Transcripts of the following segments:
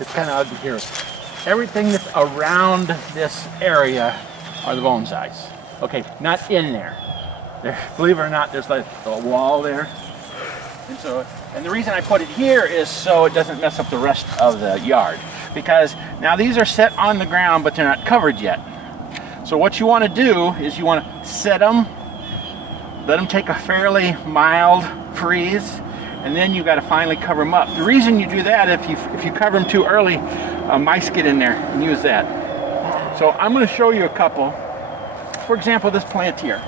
It's kind of ugly here. Everything that's around this area are the bonsais. Okay, not in there. Believe it or not, there's like a wall there. And the reason I put it here is so it doesn't mess up the rest of the yard. Because now these are set on the ground, but they're not covered yet. So what you want to do is you want to set them, let them take a fairly mild freeze, and then you got to finally cover them up. The reason you do that, if you cover them too early, mice get in there and use that. So I'm going to show you a couple. For example, this plant here.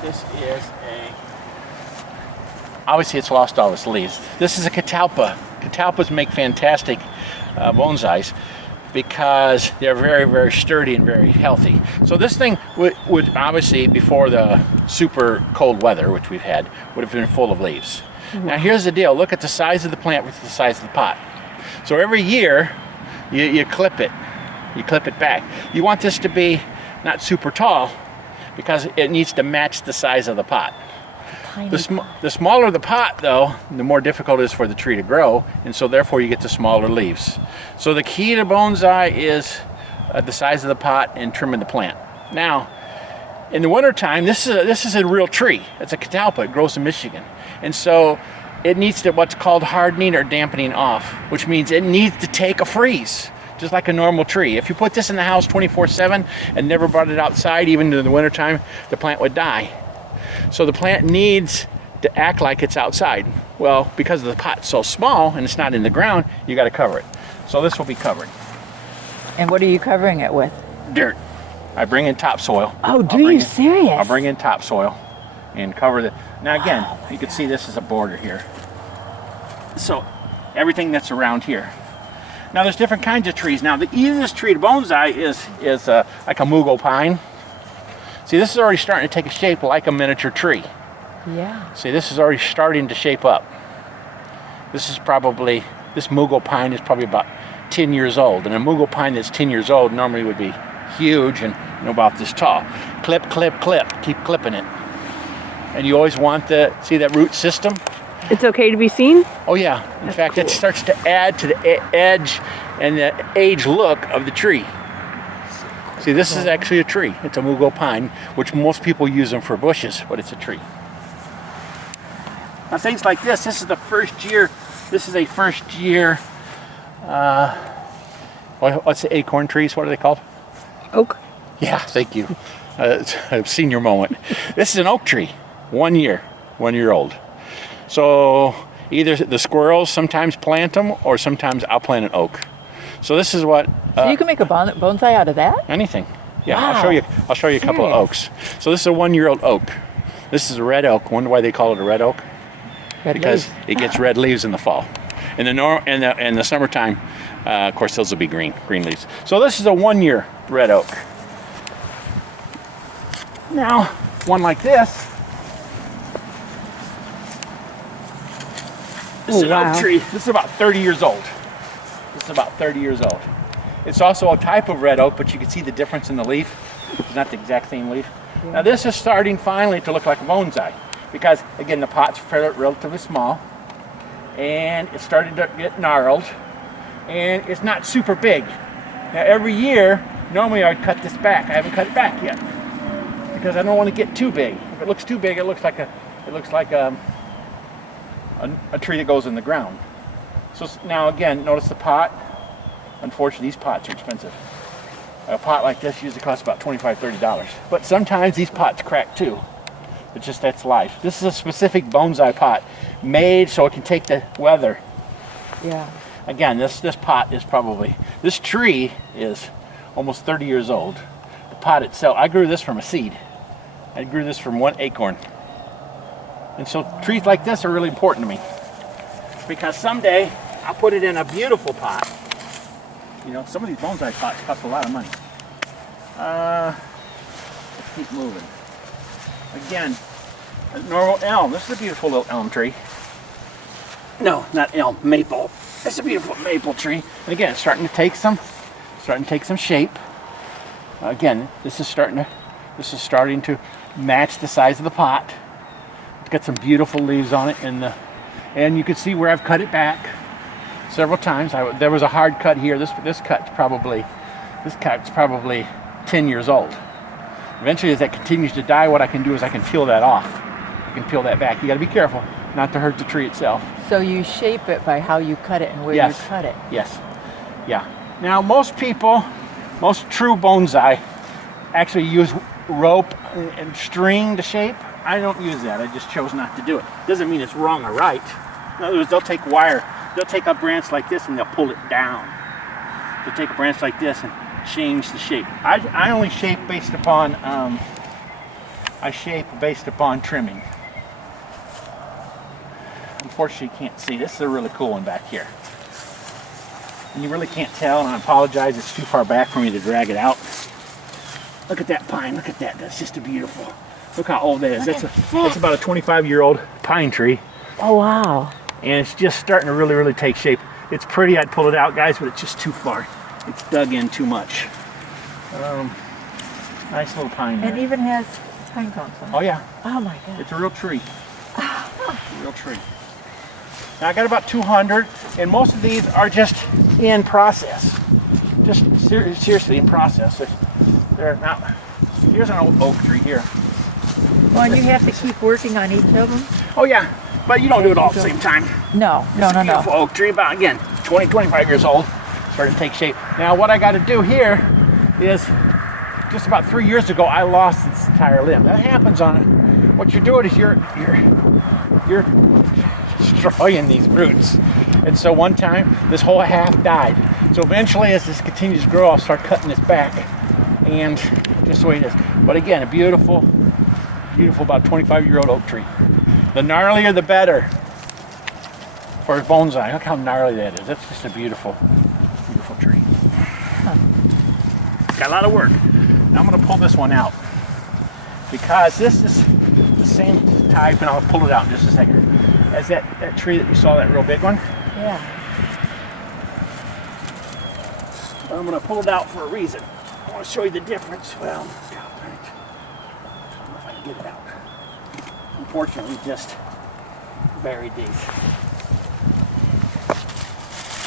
This is obviously it's lost all its leaves. This is a catalpa. Catalpas make fantastic bonsais because they're very, very sturdy and very healthy. So this thing would obviously, before the super cold weather, which we've had, would have been full of leaves. Now here's the deal. Look at the size of the plant versus the size of the pot. So every year you clip it. You clip it back. You want this to be not super tall because it needs to match the size of the pot. The smaller the pot, though, the more difficult it is for the tree to grow, and so therefore you get the smaller leaves. So the key to bonsai is the size of the pot and trimming the plant. Now, in the wintertime, this is a real tree. It's a catalpa. It grows in Michigan. And so it needs to what's called hardening or dampening off, which means it needs to take a freeze, just like a normal tree. If you put this in the house 24/7 and never brought it outside, even in the wintertime, the plant would die. So the plant needs to act like it's outside. Well, because the pot's so small and it's not in the ground, you got to cover it. So this will be covered. And what are you covering it with? Dirt. I bring in topsoil. Oh, serious? I'll bring in topsoil and cover the. Now again, you can see this is a border here. So everything that's around here. Now there's different kinds of trees. Now the easiest tree to bonsai is like a mugo pine. See, this is already starting to take a shape like a miniature tree. Yeah. See, this is already starting to shape up. This mugo pine is probably about 10 years old. And a mugo pine that's 10 years old normally would be huge and about this tall. Clip, clip, clip. Keep clipping it. And you always want see that root system? It's okay to be seen? Oh yeah. In fact, it starts to add to the edge and the age look of the tree. See, this is actually a tree. It's a mugo pine, which most people use them for bushes, but it's a tree. Now things like this is the first year, this is a first year, what's the acorn trees, what are they called? Oak. Yeah, thank you. A senior moment. This is an oak tree, 1 year old. So either the squirrels sometimes plant them or sometimes I'll plant an oak. So this is what... so you can make a bonsai out of that? Anything. Yeah, wow. I'll show you a couple of oaks. So this is a 1 year old oak. This is a red oak. Wonder why they call it a red oak? Because it gets red leaves in the fall. In the summertime, of course, those will be green leaves. So this is a 1 year red oak. Now, one like this. This is an oak tree. This is about 30 years old. It's also a type of red oak, but you can see the difference in the leaf. It's not the exact same leaf. Yeah. Now this is starting finally to look like a bonsai because, again, the pot's relatively small and it's starting to get gnarled and it's not super big. Now every year, normally I would cut this back. I haven't cut it back yet because I don't want to get too big. If it looks too big, it looks like a tree that goes in the ground. So now again, notice the pot. Unfortunately, these pots are expensive. A pot like this usually costs about $25, $30. But sometimes these pots crack too. It's just, that's life. This is a specific bonsai pot made so it can take the weather. Yeah. Again, this pot is probably, this tree is almost 30 years old. The pot itself, I grew this from a seed. I grew this from one acorn. And so trees like this are really important to me because someday I'll put it in a beautiful pot. You know, some of these bonsai pots cost a lot of money. Let's keep moving. Again, a normal elm. This is a beautiful little elm tree. No, not elm, maple. It's a beautiful maple tree. And again, it's starting to take some shape. Again, this is starting to match the size of the pot. It's got some beautiful leaves on it, and you can see where I've cut it back. several times. There was a hard cut here. This cut's probably 10 years old. Eventually, as that continues to die, what I can do is I can peel that off. I can peel that back. You got to be careful not to hurt the tree itself. So you shape it by how you cut it and where Yes. you cut it. Yes. Yeah. Now, most people, most true bonsai, actually use rope and string to shape. I don't use that. I just chose not to do it. Doesn't mean it's wrong or right. In other words, they'll take wire. They'll take a branch like this and they'll pull it down. They'll take a branch like this and change the shape. I only shape based upon trimming. Unfortunately, you can't see. This is a really cool one back here. And you really can't tell, and I apologize, it's too far back for me to drag it out. Look at that pine, look at that. That's just a beautiful. Look how old that is. That's about a 25-year-old pine tree. Oh, wow. And it's just starting to really take shape. It's pretty, I'd pull it out, guys, but it's just too far. It's dug in too much. Nice little pine there. It even has pine cones on it. Oh yeah, Oh my God. it's a real tree. It's a real tree. Now I got about 200, and most of these are just in process. Just seriously in process. They're now. Here's an old oak tree here. Well, and you have to keep working on each of them? Oh yeah, but you don't do it all at the same time. No. Beautiful oak tree, about again 25 years old, starting to take shape. Now what I got to do here is, just about 3 years ago, I lost this entire limb. That happens on it. What you're doing is you're destroying these roots. And so one time, this whole half died. So eventually, as this continues to grow, I'll start cutting this back, and just the way it is. But again, a beautiful, about 25-year-old oak tree. The gnarlier, the better for bonsai. Look how gnarly that is. That's just a beautiful tree. Got a lot of work. Now I'm going to pull this one out because this is the same type, and I'll pull it out in just a second, as that tree that you saw, that real big one. Yeah. I'm going to pull it out for a reason. I want to show you the difference. Well, God, I don't know if I can get it out. Unfortunately, just buried these.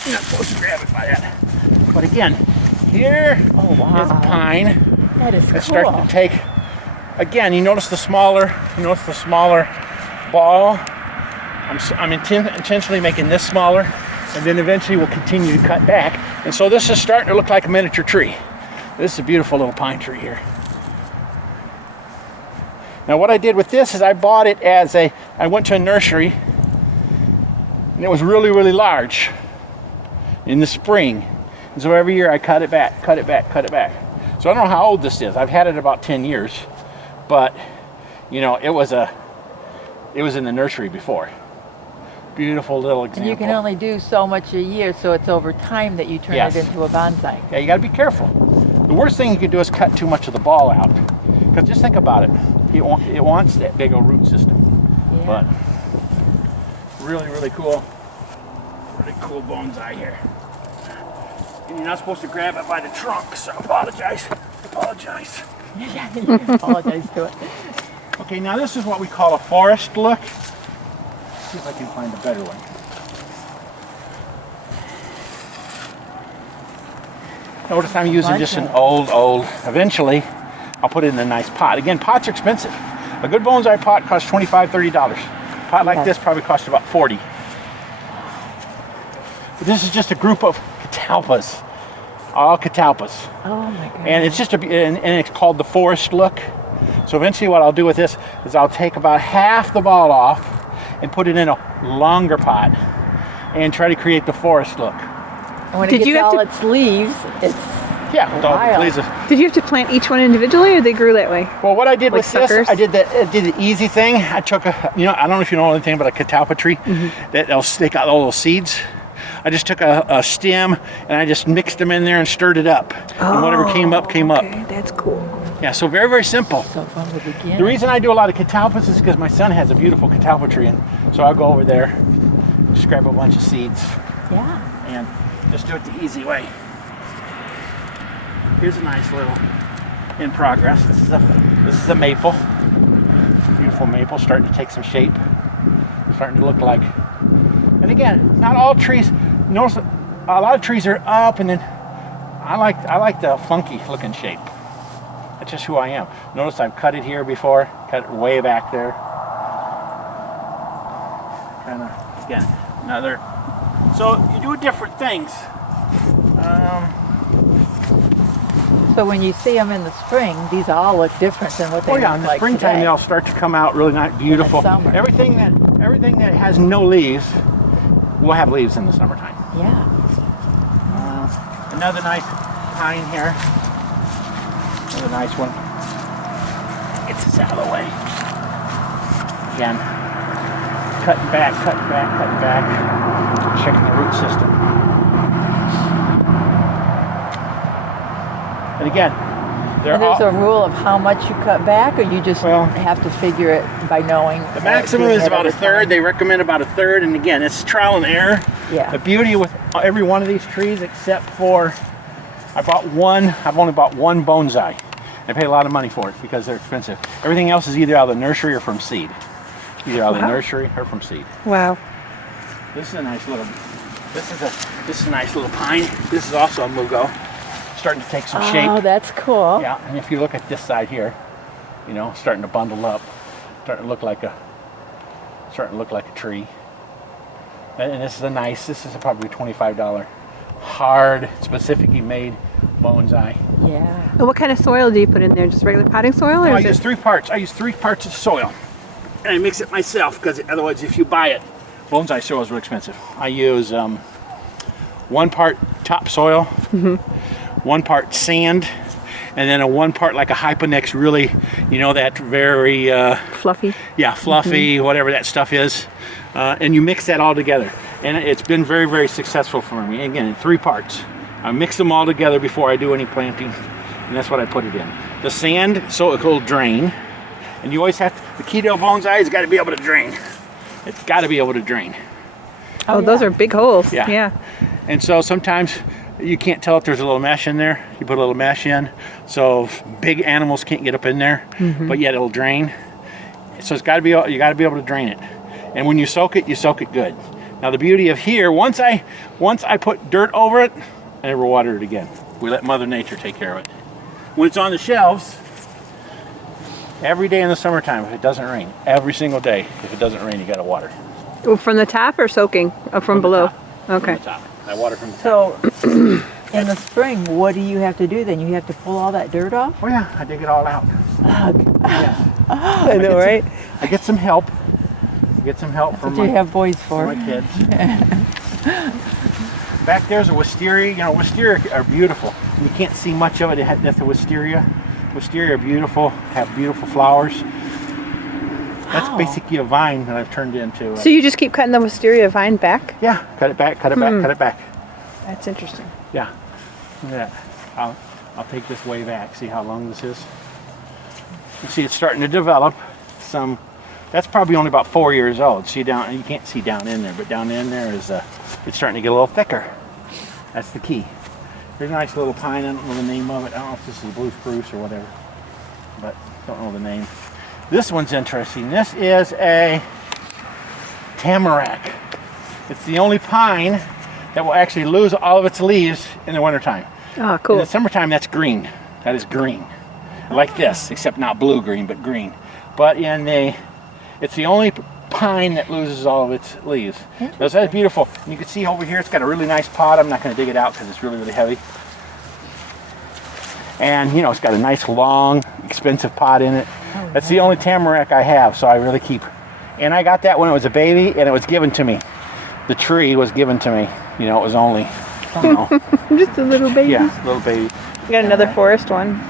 You're not supposed to grab it by that. But again, here Oh, wow. is a pine. That is It's cool. starting to take, again, you notice the smaller ball. I'm intentionally making this smaller, and then eventually we'll continue to cut back. And so this is starting to look like a miniature tree. This is a beautiful little pine tree here. Now what I did with this is I bought it I went to a nursery, and it was really large in the spring. And so every year I cut it back. So I don't know how old this is. I've had it about 10 years, but you know, it was in the nursery before. Beautiful little example. And you can only do so much a year, so it's over time that you turn Yes. it into a bonsai. Yeah, you got to be careful. The worst thing you can do is cut too much of the ball out, because just think about it. It wants that big old root system. Yeah. But really cool bonsai here. And you're not supposed to grab it by the trunk, so apologize. Yeah, you apologize to it. Okay, now this is what we call a forest look. Let's see if I can find a better one. Notice I'm using just an old. Eventually, I'll put it in a nice pot. Again, pots are expensive. A good bonsai pot costs $25, $30. A pot like this probably costs about $40. But this is just a group of catalpas, all catalpas. Oh my God. And it's just and it's called the forest look. So eventually what I'll do with this is I'll take about half the ball off and put it in a longer pot and try to create the forest look. And when Did it you gets have all to- its leaves, it's Yeah, with all the wild. blazes. Did you have to plant each one individually, or they grew that way? Well, what I did Like with this, suckers? I did the easy thing. I took I don't know if you know anything about a catalpa tree, that'll stick out all those seeds. I just took a stem and I just mixed them in there and stirred it up. And whatever came up, came up. Okay, that's cool. Yeah, so very simple. so from the beginning. The reason I do a lot of catalpas is because my son has a beautiful catalpa tree, and so I'll go over there, just grab a bunch of seeds, Yeah. and just do it the easy way. Here's a nice little in progress. This is a maple, beautiful maple, starting to take some shape, starting to look like. And again, not all trees. notice a lot of trees are up, and then I like the funky looking shape. That's just who I am. Notice I've cut it here before, cut it way back there. Kind of, again, another. So you do different things. So when you see them in the spring, these all look different than what they look like in the springtime today. they'll start to come out really nice, beautiful. summer. Everything that has no leaves will have leaves in the summertime. Yeah. Another nice pine here. Another nice one. Get this out of the way. Again, cutting back. Checking the root system. And again, And there's a rule of how much you cut back, or you just have to figure it by knowing. the maximum is about a third. They recommend about a third, and again, it's trial and error. Yeah. The beauty with every one of these trees, except for I've only bought one bonsai. I pay a lot of money for it because they're expensive. Everything else is either out of the nursery or from seed. Either out of the nursery or from seed. Wow. This is a nice little. This is a nice little pine. This is also a mugo, starting to take some shape. Oh, that's cool. Yeah, and if you look at this side here, you know, starting to bundle up, starting to look like a tree. And this is probably $25 hard, specifically made bonsai. Yeah. And what kind of soil do you put in there? Just regular potting soil, or I is use it? 3 parts. I use 3 parts of soil, and I mix it myself because otherwise, if you buy it, bonsai soil is really expensive. I use 1 part topsoil, 1 part sand, and then 1 part like a hyponex, really, you know, that very Fluffy. yeah, fluffy, whatever that stuff is, and you mix that all together, and it's been very, very successful for me. Again, in 3 parts. I mix them all together before I do any planting, and that's what I put it in. The sand, so it will drain, and you always have to, the key to a bonsai has got to be able to drain. It's got to be able to drain. Oh, those are big holes. Yeah. Yeah. And so sometimes you can't tell if there's a little mesh in there. You put a little mesh in, so big animals can't get up in there, but yet it'll drain. So it's got to be, you got to be able to drain it. And when you soak it good. Now the beauty of here, once I put dirt over it, I never water it again. We let Mother Nature take care of it. When it's on the shelves, every day in the summertime, if it doesn't rain, every single day, if it doesn't rain, you got to water. Oh, from the top or soaking? Oh, from below? Okay. From the top. I water from the top. So in the spring, what do you have to do then? You have to pull all that dirt off? Oh yeah, I dig it all out. I know, right? I get some help. From What do you have boys for? my kids. Back there's a wisteria. You know, wisteria are beautiful. You can't see much of it. That's a wisteria. Wisteria are beautiful. Have beautiful flowers. That's basically a vine that I've turned into. So you just keep cutting the wisteria vine back? Yeah, cut it back, cut it back, cut it back. That's interesting. Yeah. Look at that. I'll take this way back. See how long this is? You see, it's starting to develop some. That's probably only about 4 years old. See down, you can't see down in there, but down in there is it's starting to get a little thicker. That's the key. Here's a nice little pine. I don't know the name of it. I don't know if this is blue spruce or whatever, but don't know the name. This one's interesting. This is a tamarack. It's the only pine that will actually lose all of its leaves in the wintertime. Oh, cool. In the summertime, that's green. That is green. Like this, except not blue green, but green. But it's the only pine that loses all of its leaves. So that's beautiful. And you can see over here, it's got a really nice pot. I'm not going to dig it out because it's really, really heavy. And you know, it's got a nice, long, expensive pot in it. That's the only tamarack I have, so I really keep. And I got that when it was a baby, and it was given to me. The tree was given to me. You know, it was only, you know. Just a little baby. Yeah, little baby. You got another forest one.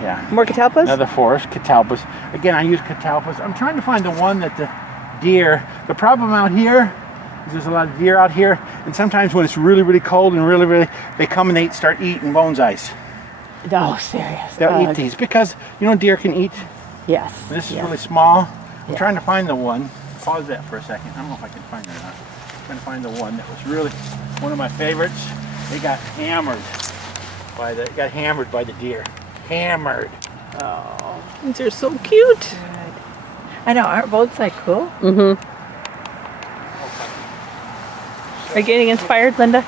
Yeah. More catalpas? Another forest, catalpas. Again, I use catalpas. I'm trying to find the one that the deer, the problem out here is there's a lot of deer out here, and sometimes when it's really, really cold and really, really, they come and they start eating bonsais. Oh, serious. They'll eat these because, you know, deer can eat. Yes. This is yes. really small. I'm Yeah. trying to find the one. Pause that for a second. I don't know if I can find it or not. I'm trying to find the one that was really one of my favorites. They got hammered by the deer. Hammered. Oh, these are so cute. I know, aren't bonsai cool? Mm-hmm. Show Are you getting inspired, Linda?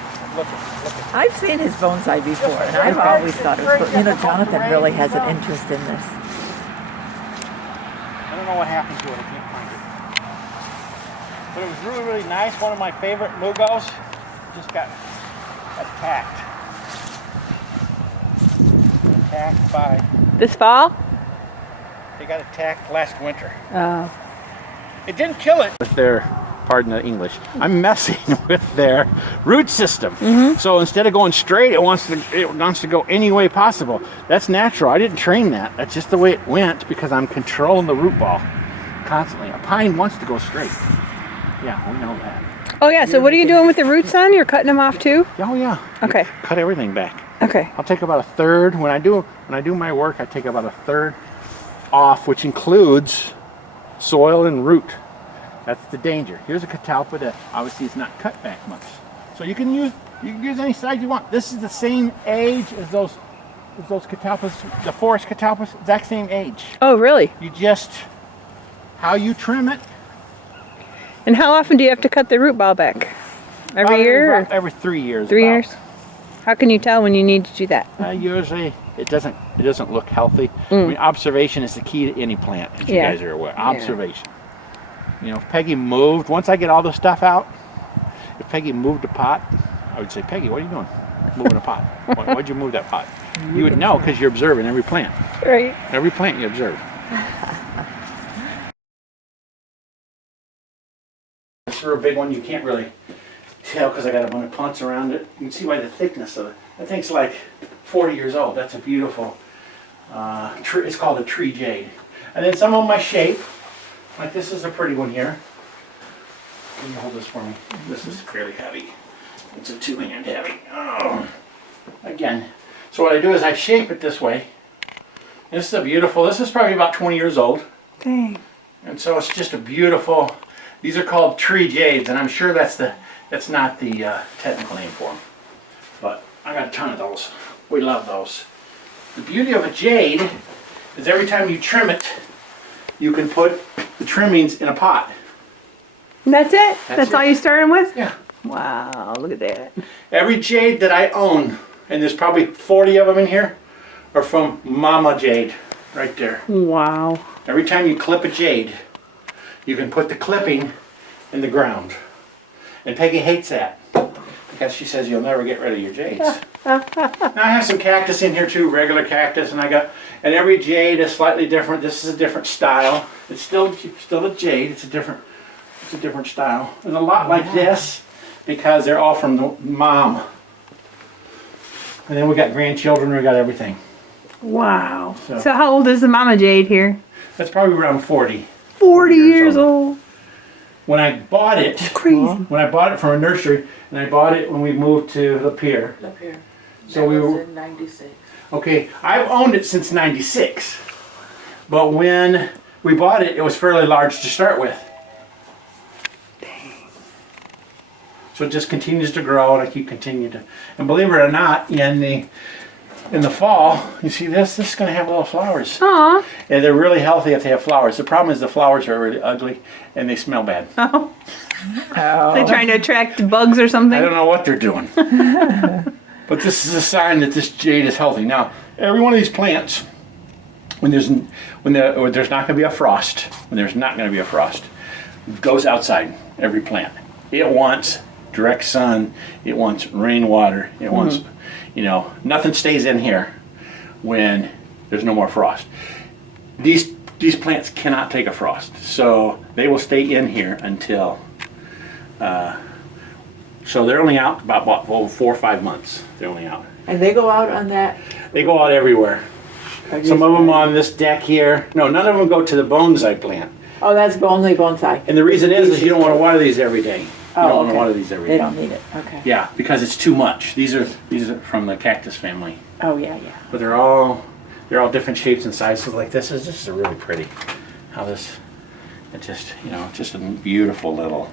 I've seen his bonsai before, and I've always thought it was, you know, Jonathan really has an interest in this. I don't know what happened to it. I can't find it. But it was really, really nice. One of my favorite mugos just got attacked. Attacked by... This fall? They got attacked last winter. Oh. It didn't kill it. With their, pardon the English, I'm messing with their root system. So instead of going straight, it wants to go any way possible. That's natural. I didn't train that. That's just the way it went because I'm controlling the root ball constantly. A pine wants to go straight. Yeah, we know that. Oh yeah, so what are you doing with the roots on? You're cutting them off too? Oh yeah. Okay. Cut everything back. Okay. I'll take about a third. When I do my work, I take about a third off, which includes soil and root. That's the danger. Here's a catalpa that obviously is not cut back much. So you can use any size you want. This is the same age as those catalpas, the forest catalpas, exact same age. Oh really? You just, how you trim it. And how often do you have to cut the root ball back? Every year? Or? Every 3 years. 3 years? How can you tell when you need to do that? Usually it doesn't look healthy. I mean, observation is the key to any plant, as you guys are aware. Observation. You know, if Peggy moved, once I get all the stuff out, if Peggy moved a pot, I would say, Peggy, what are you doing? Moving a pot. Why'd you move that pot? You would know because you're observing every plant. Right. Every plant you observe. This is a big one. You can't really tell because I got a bunch of plants around it. You can see by the thickness of it. That thing's like 40 years old. That's a beautiful tree. It's called a tree jade. And then some of them I shape. Like this is a pretty one here. Can you hold this for me? This is fairly heavy. It's a 2-hand heavy. Oh. Again. So what I do is I shape it this way. This is a beautiful, this is probably about 20 years old. Dang. And so it's just a beautiful, these are called tree jades, and I'm sure that's not the technical name for them. But I got a ton of those. We love those. The beauty of a jade is every time you trim it, you can put the trimmings in a pot. And that's it? That's all it. you started with? Yeah. Wow, look at that. Every jade that I own, and there's probably 40 of them in here, are from Mama Jade, right there. Wow. Every time you clip a jade, you can put the clipping in the ground. And Peggy hates that because she says you'll never get rid of your jades. Now I have some cactus in here too, regular cactus, and and every jade is slightly different. This is a different style. It's still a jade. It's a different style. There's a lot like this because they're all from the mom. And then we got grandchildren. We got everything. Wow. So how old is the Mama Jade here? That's probably around 40. 40 years old. When I bought it, Crazy. When I bought it from a nursery, and I bought it when we moved to Lapeer. Lapeer. So that we was were in '96. okay. I've owned it since '96, but when we bought it, it was fairly large to start with. So it just continues to grow, and I keep continuing to. And believe it or not, in the fall, you see this? This is going to have little flowers. Aw. And they're really healthy if they have flowers. The problem is the flowers are really ugly and they smell bad. Oh. They're trying to attract bugs or something? I don't know what they're doing. But this is a sign that this jade is healthy. Now, every one of these plants, when there's not going to be a frost, goes outside. Every plant. It wants direct sun. It wants rainwater. It wants, nothing stays in here when there's no more frost. These plants cannot take a frost, so they will stay in here until. So they're only out about 4 or 5 months. They're only out. And they go out on that? They go out everywhere. Some of them on this deck here. No, none of them go to the bonsai plant. Oh, that's only bonsai. And the reason is you don't want to water these every day. You don't want to water these every day. They don't need it. Okay. Yeah, because it's too much. These are from the cactus family. Oh yeah. But they're all different shapes and sizes. Like this is just really pretty. How this, it's just a beautiful little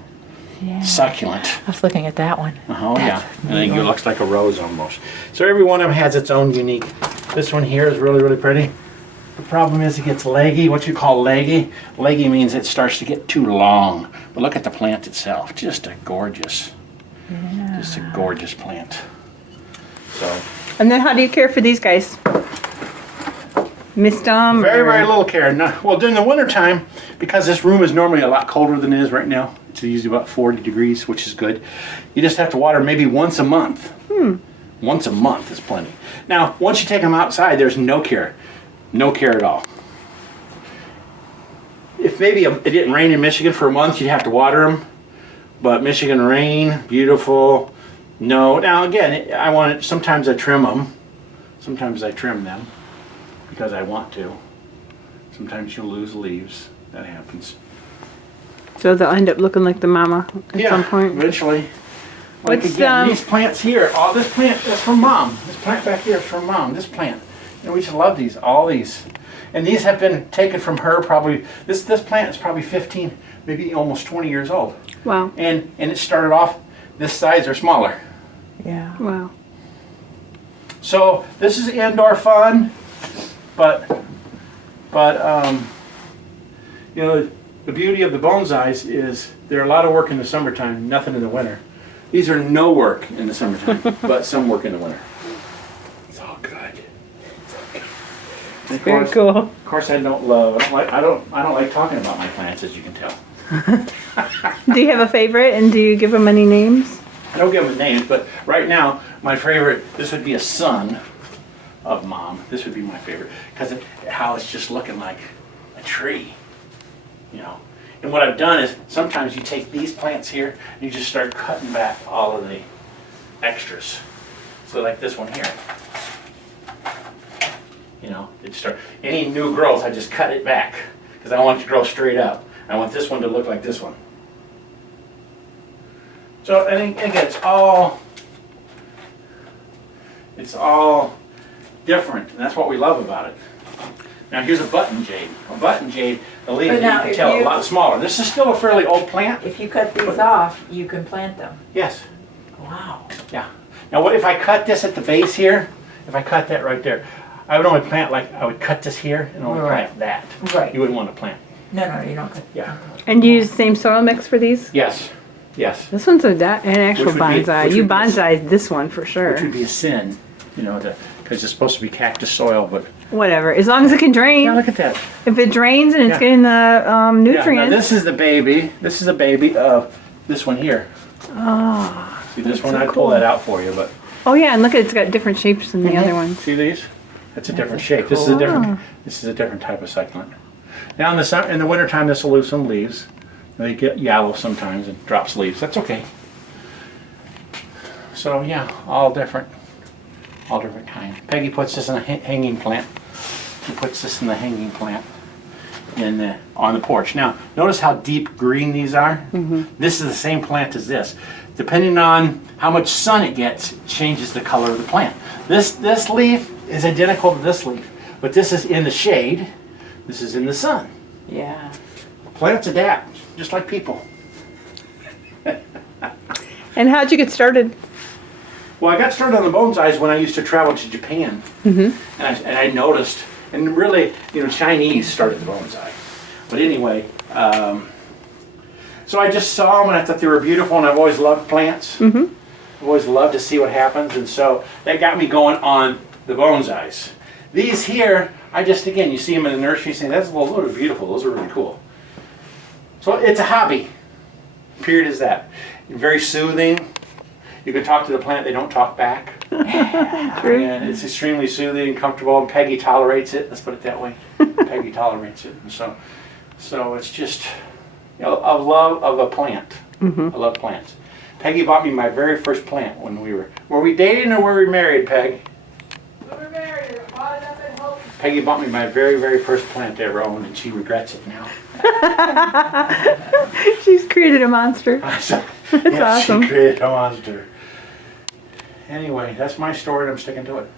succulent. I was looking at that one. Oh yeah, and it looks like a rose almost. So every one of them has its own unique. This one here is really, really pretty. The problem is it gets leggy, what you call leggy. Leggy means it starts to get too long. But look at the plant itself, just a gorgeous Yeah. Just a gorgeous plant. So And then how do you care for these guys? Mist them? very, or- very little care. No, well, during the wintertime, because this room is normally a lot colder than it is right now, it's usually about 40 degrees, which is good. You just have to water maybe once a month. Once a month is plenty. Now, once you take them outside, there's no care. No care at all. If maybe it didn't rain in Michigan for a month, you'd have to water them. But Michigan rain, beautiful. No. Now, again, sometimes I trim them. Sometimes I trim them because I want to. Sometimes you'll lose leaves. That happens. So they'll end up looking like the mama at some point. Eventually. Like What's, again, these plants here, all this plant is from Mom. This plant back here is from Mom. This plant. We just love these, all these. And these have been taken from her probably, this plant is probably 15, maybe almost 20 years old. Wow. And it started off this size or smaller. Yeah. Wow. So this is indoor fun, but you know, the beauty of the bonsais is they're a lot of work in the summertime, nothing in the winter. These are no work in the summertime, but some work in the winter. It's all good. It's all good. And Very cool. Of course, I don't like talking about my plants, as you can tell. Do you have a favorite, and do you give them any names? I don't give them names, but right now, my favorite, this would be a son of Mom. This would be my favorite, because how it's just looking like a tree, you know. And what I've done is, sometimes you take these plants here, and you just start cutting back all of the extras. So like this one here. You know, any new growth, I just cut it back, because I want it to grow straight up. I want this one to look like this one. So I think, again, it's all different, and that's what we love about it. Now here's a button jade. A button jade, the leaves, But you now can if tell, a you- lot smaller. This is still a fairly old plant. If you cut these off, you can plant them. Yes. Wow. Yeah. Now what if I cut this at the base here? If I cut that right there, I would only plant I would cut this here and only Right. plant that. Right. You wouldn't want to plant. No, you don't cut. Yeah. And you use the same soil mix for these? Yes. Yes. This one's an actual Which would be- bonsai. which You would be- bonsai'd this one for sure. Which would be a sin, you know, because it's supposed to be cactus soil, but Whatever, as long as it can drain. yeah, look at that. If it drains and it's Yeah. getting the Yeah, now nutrients. this is the baby. This is a baby of this one here. Oh. See this one? so I'd cool. pull that out for you, but Oh yeah, and look at it's got different shapes than the other ones. see these? That's a different shape. This is a different. This is a different type of succulent. Now in the wintertime, this will lose some leaves. They get yellow sometimes and drops leaves. That's okay. So yeah, all different kinds. Peggy puts this in a hanging plant. She puts this in the hanging plant on the porch. Now, notice how deep green these are. This is the same plant as this. Depending on how much sun it gets, it changes the color of the plant. This leaf is identical to this leaf, but this is in the shade. This is in the sun. Yeah. Plants adapt, just like people. And how'd you get started? Well, I got started on the bonsais when I used to travel to Japan, and I noticed, and really, you know, Chinese started the bonsai. But anyway, so I just saw them and I thought they were beautiful, and I've always loved plants. I've always loved to see what happens, and so that got me going on the bonsais. These here, again, you see them in the nursery, you say, those are beautiful, those are really cool. So it's a hobby, period is that. Very soothing. You can talk to the plant, they don't talk back. And it's extremely soothing and comfortable, and Peggy tolerates it, let's put it that way. Peggy tolerates it, and so it's just, you know, a love of a plant. I love plants. Peggy bought me my very first plant when were we dating or were we married, Peg? We were married. Peggy bought me my very, very first plant I ever owned, and she regrets it now. She's created a monster. That's awesome. She created a monster. Anyway, that's my story, and I'm sticking to it.